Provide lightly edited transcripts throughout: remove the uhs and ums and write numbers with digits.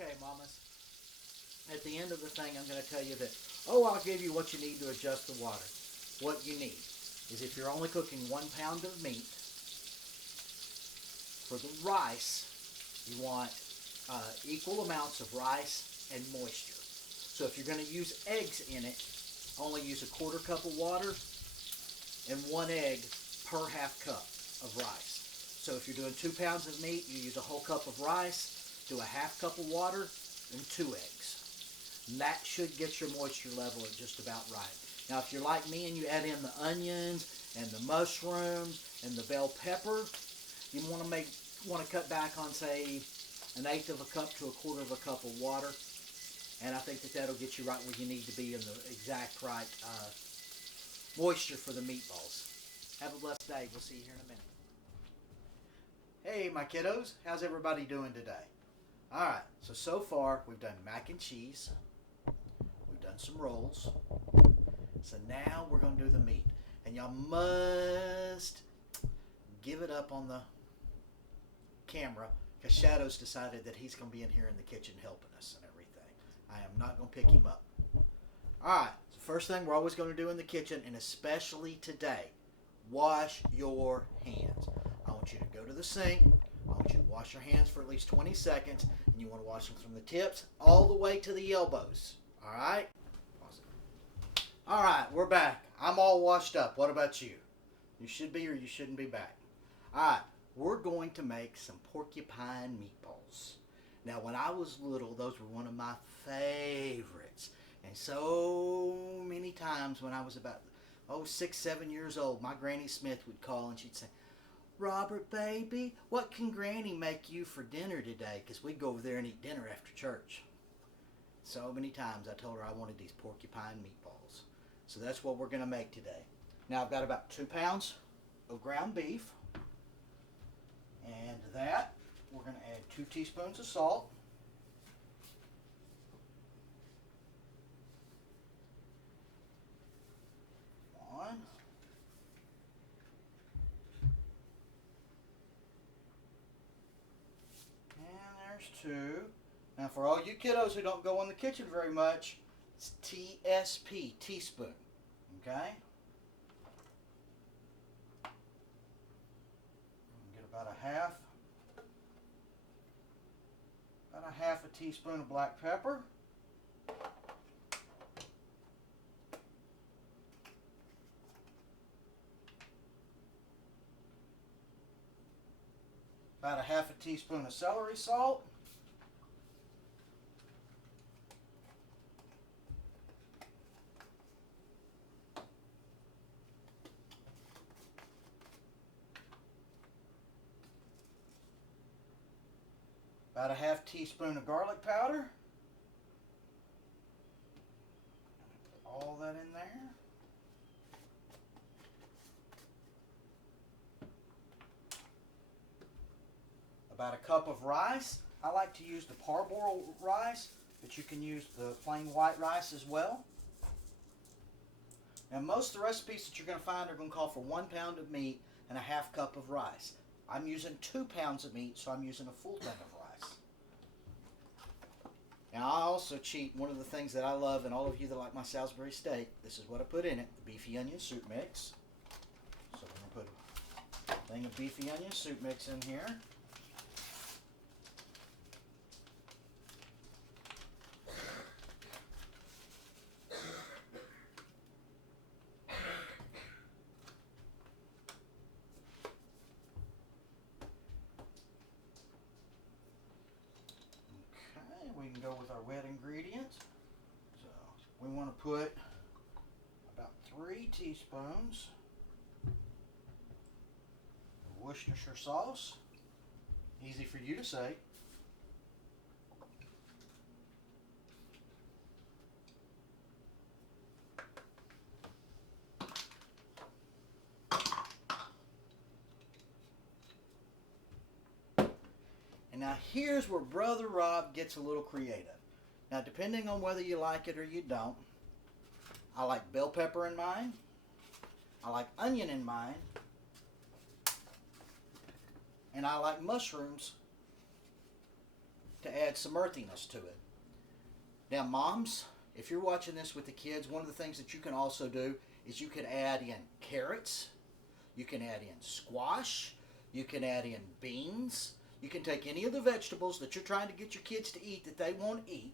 Okay, mamas. At the end of the thing, I'm going to tell you that, oh, I'll give you what you need to adjust the water. What you need is if you're only cooking 1 pound of meat, for the rice, you want equal amounts of rice and moisture. So if you're going to use eggs in it, only use a 1/4 cup of water and 1 egg per 1/2 cup of rice. So if you're doing 2 pounds of meat, you use a whole cup of rice, do a 1/2 cup of water, and 2 eggs. And that should get your moisture level at just about right. Now if you're like me and you add in the onions and the mushrooms and the bell pepper, you want to cut back on, say, 1/8 of a cup to a 1/4 of a cup of water. And I think that that'll get you right where you need to be in the exact right moisture for the meatballs. Have a blessed day. We'll see you here in a minute. Hey, my kiddos. How's everybody doing today? All right. So far, we've done mac and cheese. We've done some rolls. So now we're going to do the meat. And y'all must give it up on the camera because Shadow's decided that he's going to be in here in the kitchen helping us and everything. I am not going to pick him up. Alright, so first thing we're always going to do in the kitchen, and especially today, wash your hands. I want you to go to the sink. I want you to wash your hands for at least 20 seconds, and you want to wash them from the tips all the way to the elbows. Alright? Alright, we're back. I'm all washed up. What about you? You should be or you shouldn't be back. Alright, we're going to make some porcupine meatballs. Now, when I was little, those were one of my favorites. And so many times when I was about, 6, 7 years old, my Granny Smith would call and she'd say, "Robert, baby, what can Granny make you for dinner today?" Because we'd go over there and eat dinner after church. So many times I told her I wanted these porcupine meatballs. So that's what we're going to make today. Now, I've got about 2 pounds of ground beef. And to that, we're going to add 2 teaspoons of salt. 1. And there's 2. Now for all you kiddos who don't go in the kitchen very much, it's TSP, teaspoon. Okay? Get about a half a teaspoon of black pepper. About a half a teaspoon of celery salt. About a half teaspoon of garlic powder. Put all that in there. About a cup of rice. I like to use the parboiled rice, but you can use the plain white rice as well. Now most of the recipes that you're going to find are going to call for 1 pound of meat and a half cup of rice. I'm using 2 pounds of meat, so I'm using a full thing of rice. Now I also cheat. One of the things that I love, and all of you that like my Salisbury steak, this is what I put in it, the beefy onion soup mix. So we're going to put a thing of beefy onion soup mix in here. We can go with our wet ingredients. So we want to put about 3 teaspoons of Worcestershire sauce. Easy for you to say. Now here's where Brother Rob gets a little creative. Now depending on whether you like it or you don't, I like bell pepper in mine, I like onion in mine, and I like mushrooms to add some earthiness to it. Now, moms, if you're watching this with the kids, one of the things that you can also do is you can add in carrots, you can add in squash, you can add in beans, you can take any of the vegetables that you're trying to get your kids to eat that they won't eat,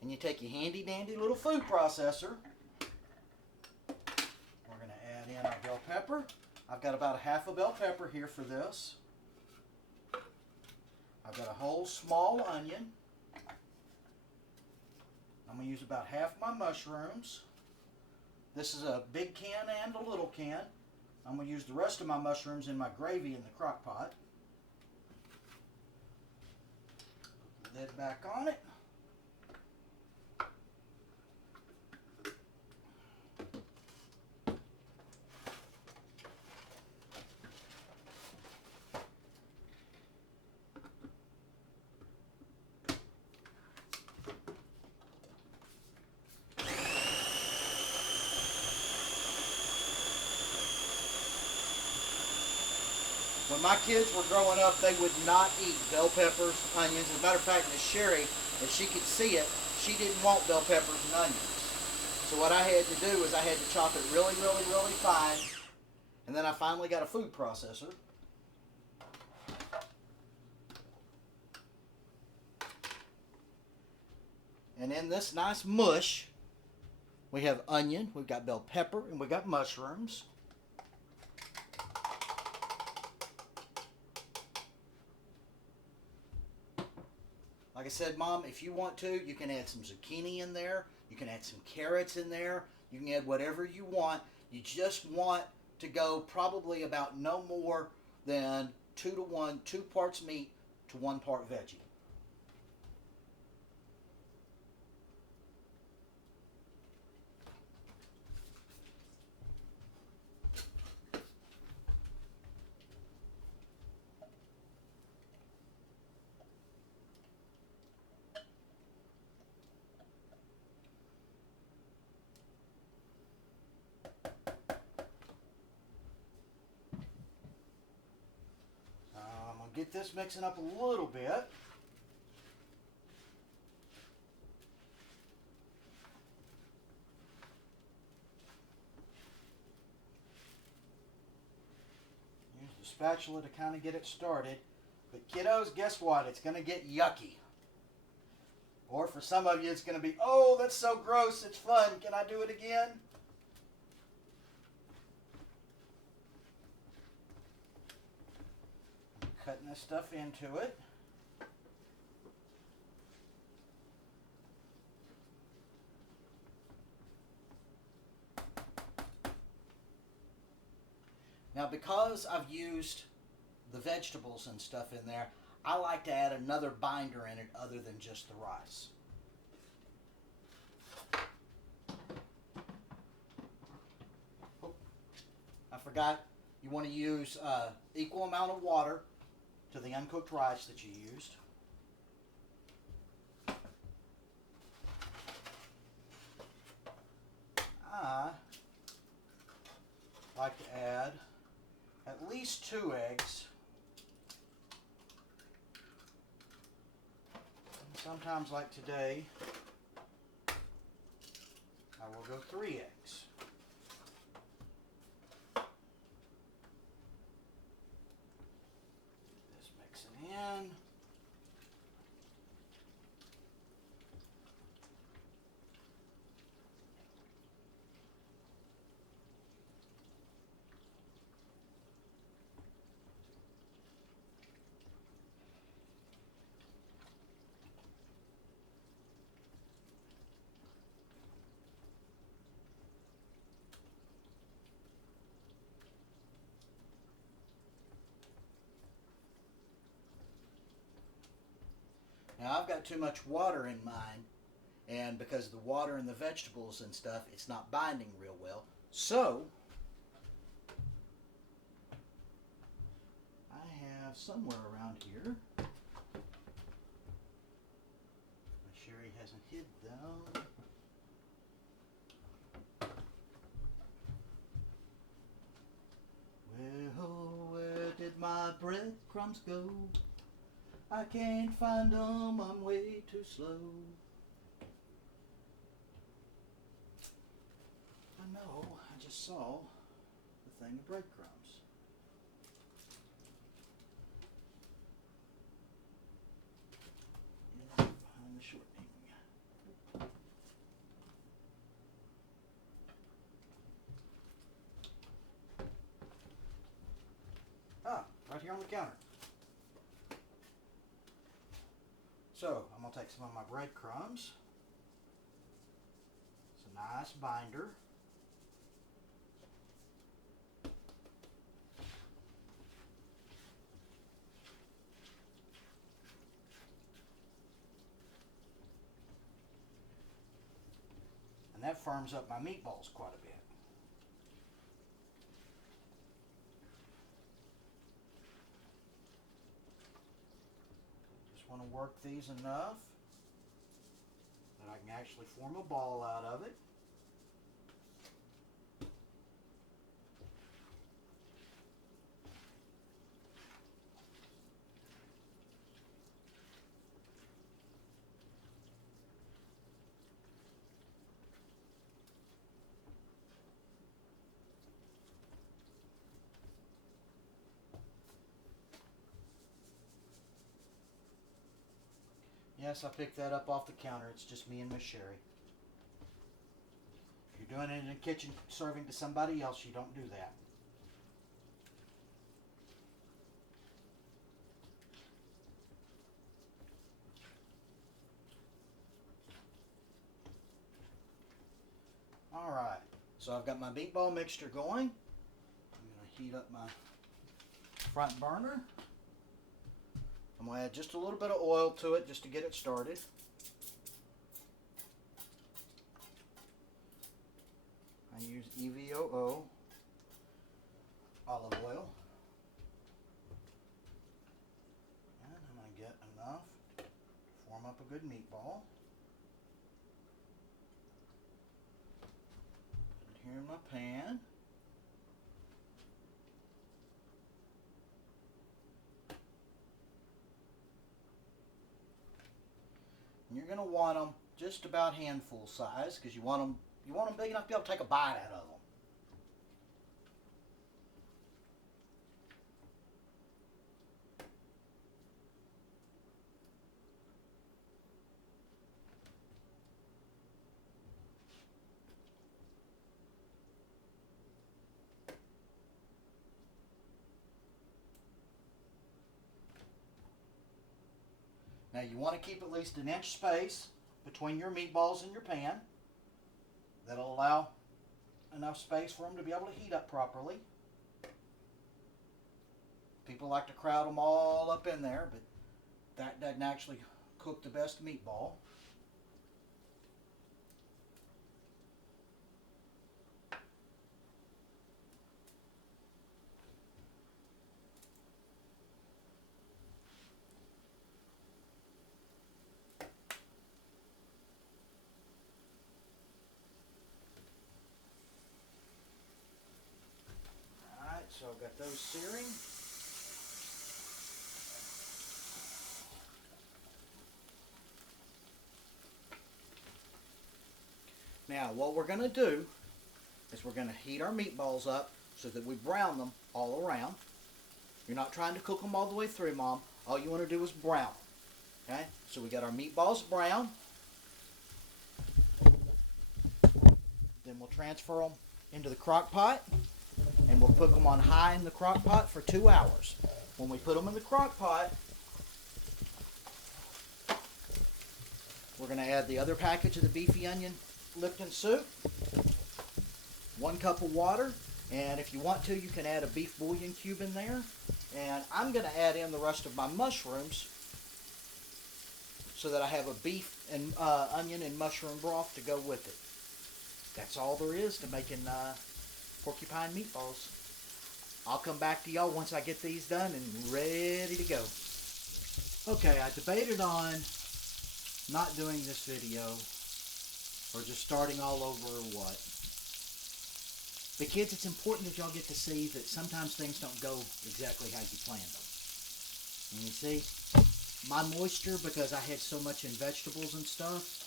and you take your handy dandy little food processor. We're going to add in our bell pepper. I've got about a half a bell pepper here for this. I've got a whole small onion. I'm going to use about half my mushrooms. This is a big can and a little can. I'm going to use the rest of my mushrooms in my gravy in the crock pot. Put the lid back on it. When my kids were growing up, they would not eat bell peppers, onions. As a matter of fact, Miss Sherry, if she could see it, she didn't want bell peppers and onions. So what I had to do is I had to chop it really, really, really fine. And then I finally got a food processor. And in this nice mush, we have onion, we've got bell pepper, and we've got mushrooms. Like I said, Mom, if you want to, you can add some zucchini in there. You can add some carrots in there. You can add whatever you want. You just want to go probably about no more than 2 to 1, 2 parts meat to 1 part veggie. Get this mixing up a little bit. Use the spatula to kind of get it started. But kiddos, guess what? It's going to get yucky. Or for some of you, it's going to be, oh, that's so gross, it's fun. Can I do it again? Cutting this stuff into it. Now, because I've used the vegetables and stuff in there, I like to add another binder in it other than just the rice. Oh, I forgot, you want to use equal amount of water to the uncooked rice that you used. I like to add at least 2 eggs. And sometimes, like today, I will go 3 eggs. In. Now I've got too much water in mine, and because of the water and the vegetables and stuff, it's not binding real well. So I have somewhere around here, my Sherry hasn't hid though. Well, where did my breadcrumbs go? I can't find them, I'm way too slow. I know, I just saw the thing of breadcrumbs. Yeah, behind the shortening. Ah, right here on the counter. So, I'm going to take some of my breadcrumbs. It's a nice binder. And that firms up my meatballs quite a bit. Just want to work these enough that I can actually form a ball out of it. Yes, I picked that up off the counter. It's just me and Miss Sherry. If you're doing it in the kitchen serving to somebody else, you don't do that. Alright, so I've got my meatball mixture going. I'm going to heat up my front burner. I'm going to add just a little bit of oil to it just to get it started. I use EVOO olive oil. And I'm going to get enough to form up a good meatball. Put it here in my pan. And you're going to want them just about handful size because you want them big enough to be able to take a bite out of them. Now you want to keep at least an inch space between your meatballs and your pan. That'll allow enough space for them to be able to heat up properly. People like to crowd them all up in there, but that doesn't actually cook the best meatball. So I've got those searing. Now what we're going to do is we're going to heat our meatballs up so that we brown them all around. You're not trying to cook them all the way through, Mom. All you want to do is brown them. Okay? So we got our meatballs brown. Then we'll transfer them into the crock pot. And we'll put them on high in the crock pot for 2 hours. When we put them in the crock pot, we're going to add the other package of the beefy onion Lipton soup, 1 cup of water, and if you want to, you can add a beef bouillon cube in there. And I'm going to add in the rest of my mushrooms so that I have a beef and onion and mushroom broth to go with it. That's all there is to making porcupine meatballs. I'll come back to y'all once I get these done and ready to go. Okay, I debated on not doing this video or just starting all over or what. But kids, it's important that y'all get to see that sometimes things don't go exactly how you planned them. And you see, my moisture, because I had so much in vegetables and stuff,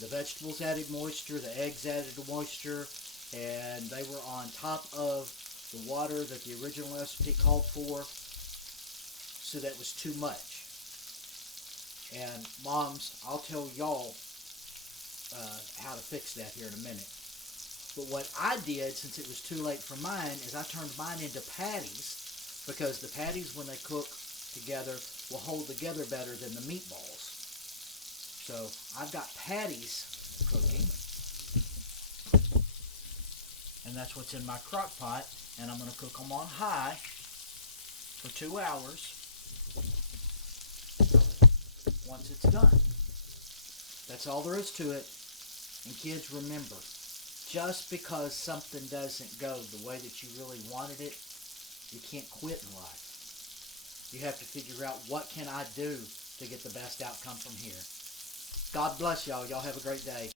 the vegetables added moisture, the eggs added the moisture, and they were on top of the water that the original recipe called for, so that was too much. And moms, I'll tell y'all how to fix that here in a minute. But what I did, since it was too late for mine, is I turned mine into patties, because the patties, when they cook together, will hold together better than the meatballs. So I've got patties cooking, and that's what's in my crock pot, and I'm going to cook them on high for 2 hours once it's done. That's all there is to it. And kids, remember, just because something doesn't go the way that you really wanted it, you can't quit in life. You have to figure out, what can I do to get the best outcome from here? God bless y'all. Y'all have a great day.